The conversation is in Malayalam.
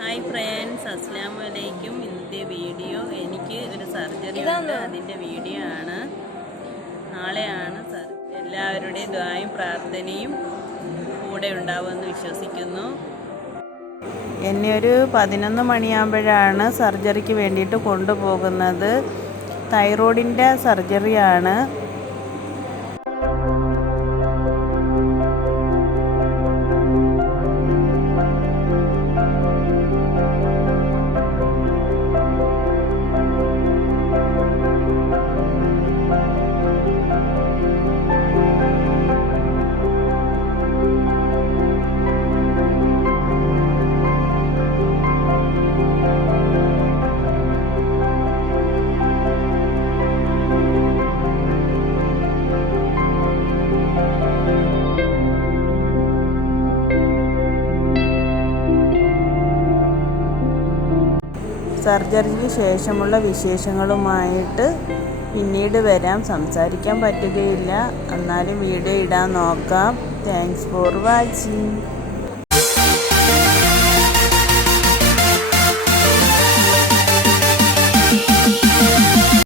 ഹായ് ഫ്രണ്ട്സ്, അസ്സലാമു അലൈക്കും. ഇന്നത്തെ വീഡിയോ എനിക്ക് ഒരു സർജറി ഉണ്ട്, അതിൻ്റെ വീഡിയോ ആണ്. നാളെയാണ് എല്ലാവരുടെയും ദുആയും പ്രാർത്ഥനയും കൂടെ ഉണ്ടാവുമെന്ന് വിശ്വസിക്കുന്നു. എന്നെ ഒരു 11 മണിയാകുമ്പോഴാണ് സർജറിക്ക് വേണ്ടിയിട്ട് കൊണ്ടുപോകുന്നത്. തൈറോയിഡിൻ്റെ സർജറിയാണ്. സർജറിക്ക് ശേഷമുള്ള വിശേഷങ്ങളുമായിട്ട് പിന്നീട് വരാം. സംസാരിക്കാൻ പറ്റുകയില്ല, എന്നാലും വീഡിയോ ഇടാൻ നോക്കാം. Thanks for watching.